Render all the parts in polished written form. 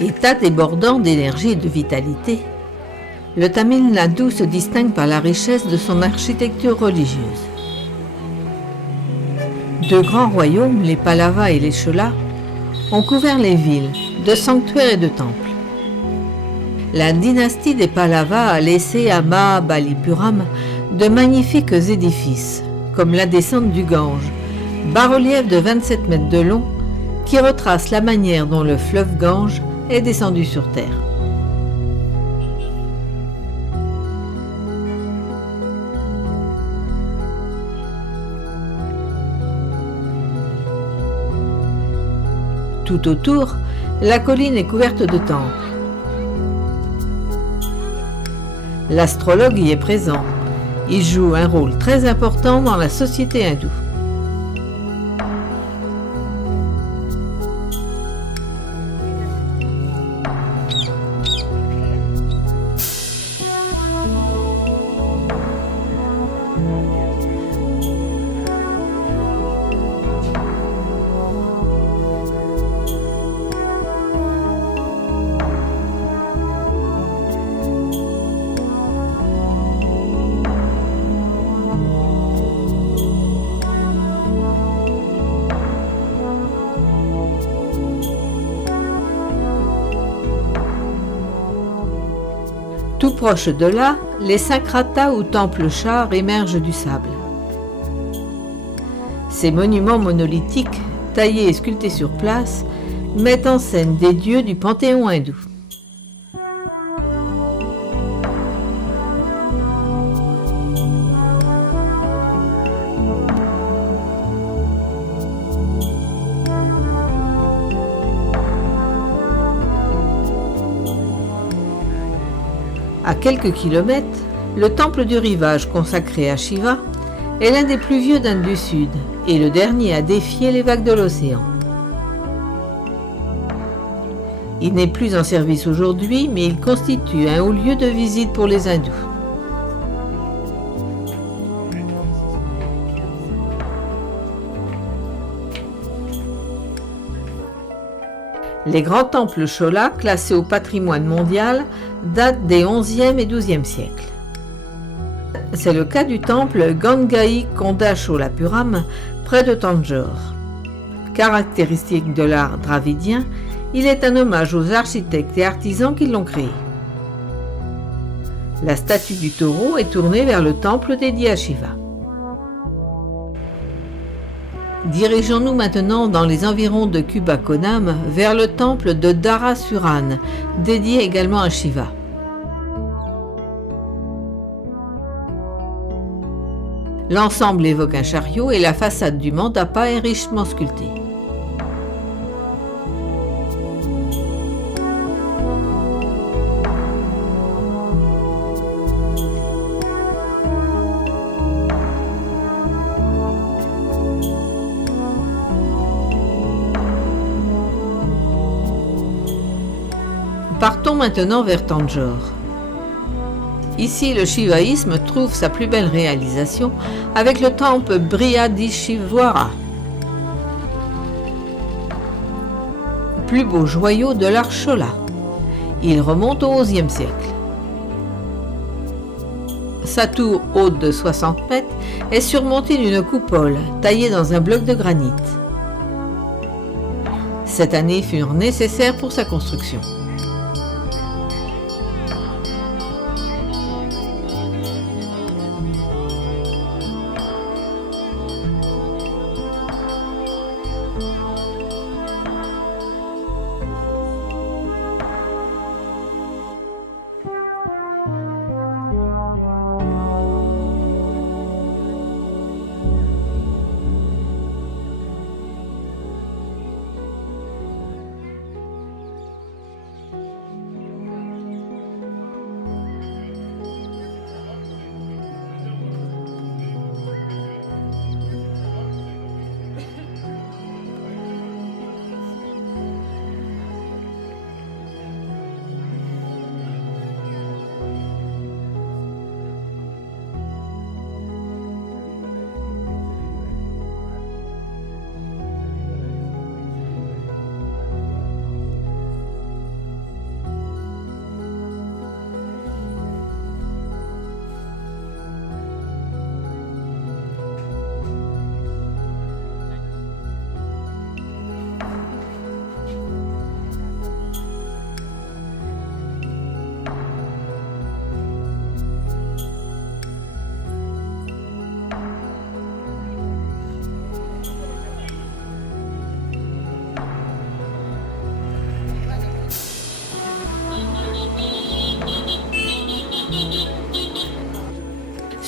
État débordant d'énergie et de vitalité, le Tamil Nadu se distingue par la richesse de son architecture religieuse. Deux grands royaumes, les Pallava et les Cholas, ont couvert les villes de sanctuaires et de temples. La dynastie des Pallava a laissé à Mahabalipuram de magnifiques édifices, comme la descente du Gange, bas-relief de 27 mètres de long, qui retrace la manière dont le fleuve Gange est descendu sur terre. Tout autour, la colline est couverte de temples. L'astrologue y est présent. Il joue un rôle très important dans la société hindoue. Tout proche de là, les Sankrata ou temples chars émergent du sable. Ces monuments monolithiques, taillés et sculptés sur place, mettent en scène des dieux du panthéon hindou. À quelques kilomètres, le temple du rivage consacré à Shiva est l'un des plus vieux d'Inde du Sud et le dernier à défier les vagues de l'océan. Il n'est plus en service aujourd'hui, mais il constitue un haut lieu de visite pour les hindous. Les grands temples Chola, classés au patrimoine mondial, datent des XIe et XIIe siècles. C'est le cas du temple Gangai Konda Cholapuram, près de Tanjore. Caractéristique de l'art dravidien, il est un hommage aux architectes et artisans qui l'ont créé. La statue du taureau est tournée vers le temple dédié à Shiva. Dirigeons-nous maintenant dans les environs de Kumbhakonam vers le temple de Dharasuran, dédié également à Shiva. L'ensemble évoque un chariot et la façade du mandapa est richement sculptée. Partons maintenant vers Tanjore. Ici, le shivaïsme trouve sa plus belle réalisation avec le temple Brihadishivara, plus beau joyau de l'art Chola. Il remonte au XIe siècle. Sa tour haute de 60 mètres est surmontée d'une coupole taillée dans un bloc de granit. Cette année furent nécessaires pour sa construction.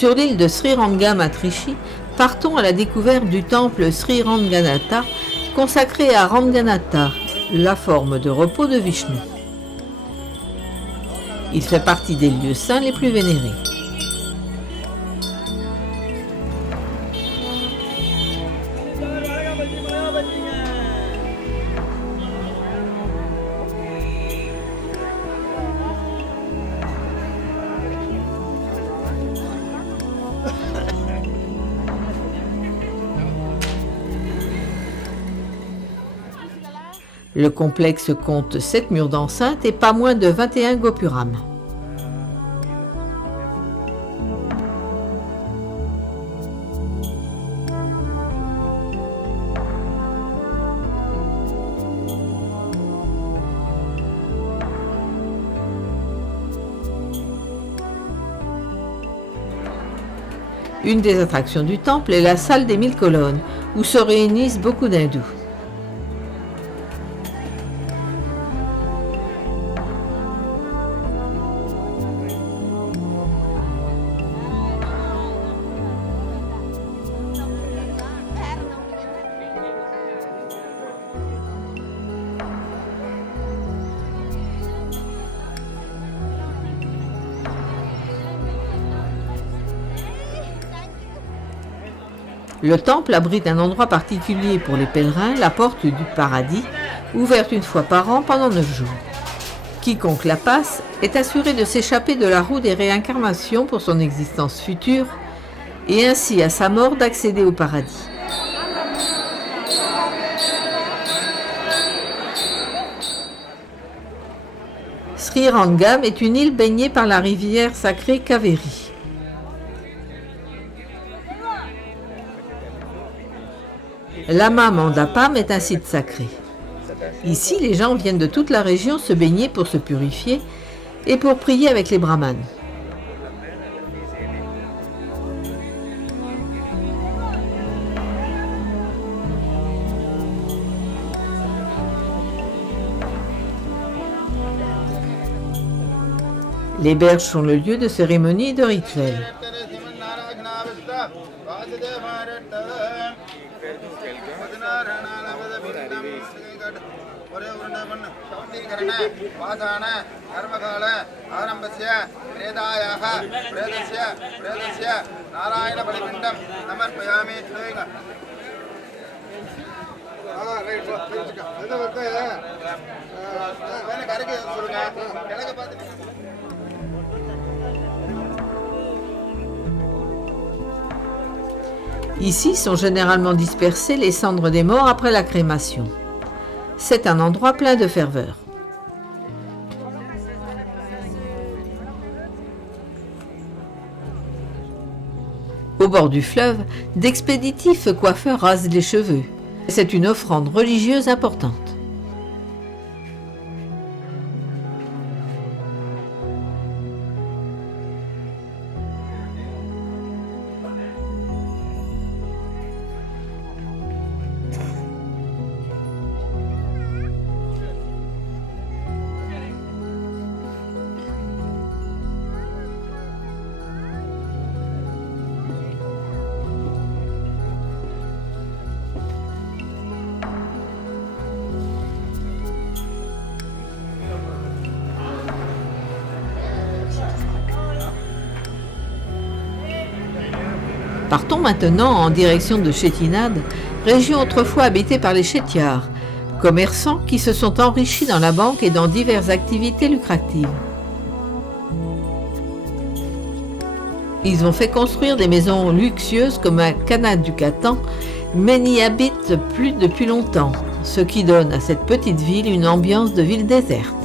Sur l'île de Srirangam à Trichy, partons à la découverte du temple Sri Ranganatha, consacré à Ranganatha, la forme de repos de Vishnu. Il fait partie des lieux saints les plus vénérés. Le complexe compte 7 murs d'enceinte et pas moins de 21 gopurams. Une des attractions du temple est la salle des 1000 colonnes, où se réunissent beaucoup d'hindous. Le temple abrite un endroit particulier pour les pèlerins, la porte du paradis, ouverte une fois par an pendant 9 jours. Quiconque la passe est assuré de s'échapper de la roue des réincarnations pour son existence future et ainsi à sa mort d'accéder au paradis. Srirangam est une île baignée par la rivière sacrée Kaveri. Lama Mandapam est un site sacré. Ici, les gens viennent de toute la région se baigner pour se purifier et pour prier avec les brahmanes. Les berges sont le lieu de cérémonies et de rituels. Ici sont généralement dispersées les cendres des morts après la crémation. C'est un endroit plein de ferveur. Au bord du fleuve, d'expéditifs coiffeurs rasent les cheveux. C'est une offrande religieuse importante. Partons maintenant en direction de Chettinad, région autrefois habitée par les Chettiars, commerçants qui se sont enrichis dans la banque et dans diverses activités lucratives. Ils ont fait construire des maisons luxueuses comme à Kanadukatan, mais n'y habitent plus depuis longtemps, ce qui donne à cette petite ville une ambiance de ville déserte.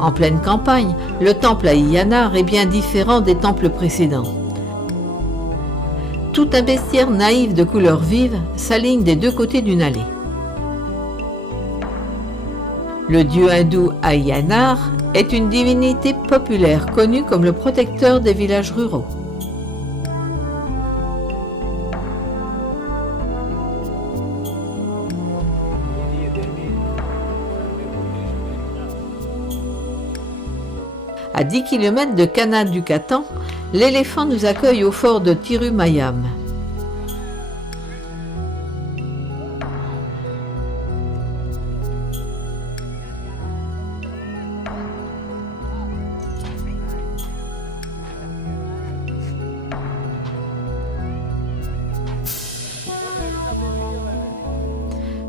En pleine campagne, le temple à Iyyanar est bien différent des temples précédents. Tout un bestiaire naïf de couleurs vives s'aligne des deux côtés d'une allée. Le dieu hindou Iyyanar est une divinité populaire connue comme le protecteur des villages ruraux. À 10 km de Kanha du Katan, l'éléphant nous accueille au fort de Tirumayam.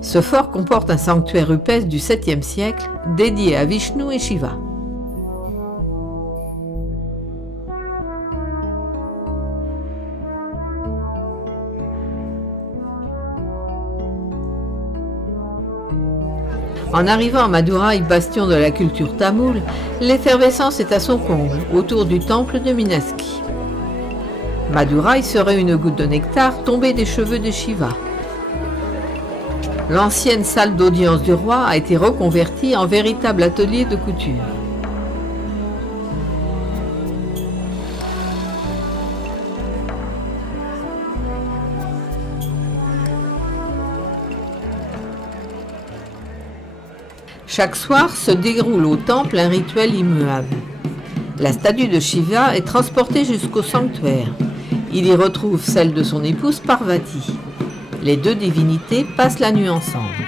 Ce fort comporte un sanctuaire rupestre du 7e siècle dédié à Vishnu et Shiva. En arrivant à Madurai, bastion de la culture tamoule, l'effervescence est à son comble autour du temple de Minaski. Madurai serait une goutte de nectar tombée des cheveux de Shiva. L'ancienne salle d'audience du roi a été reconvertie en véritable atelier de couture. Chaque soir se déroule au temple un rituel immuable. La statue de Shiva est transportée jusqu'au sanctuaire. Il y retrouve celle de son épouse Parvati. Les deux divinités passent la nuit ensemble.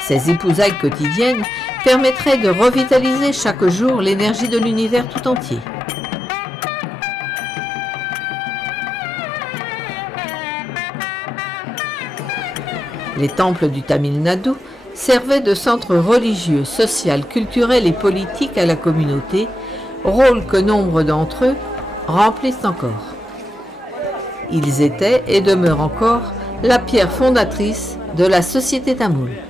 Ces épousailles quotidiennes permettraient de revitaliser chaque jour l'énergie de l'univers tout entier. Les temples du Tamil Nadu servaient de centre religieux, social, culturel et politique à la communauté, rôle que nombre d'entre eux remplissent encore. Ils étaient et demeurent encore la pierre fondatrice de la société tamoule.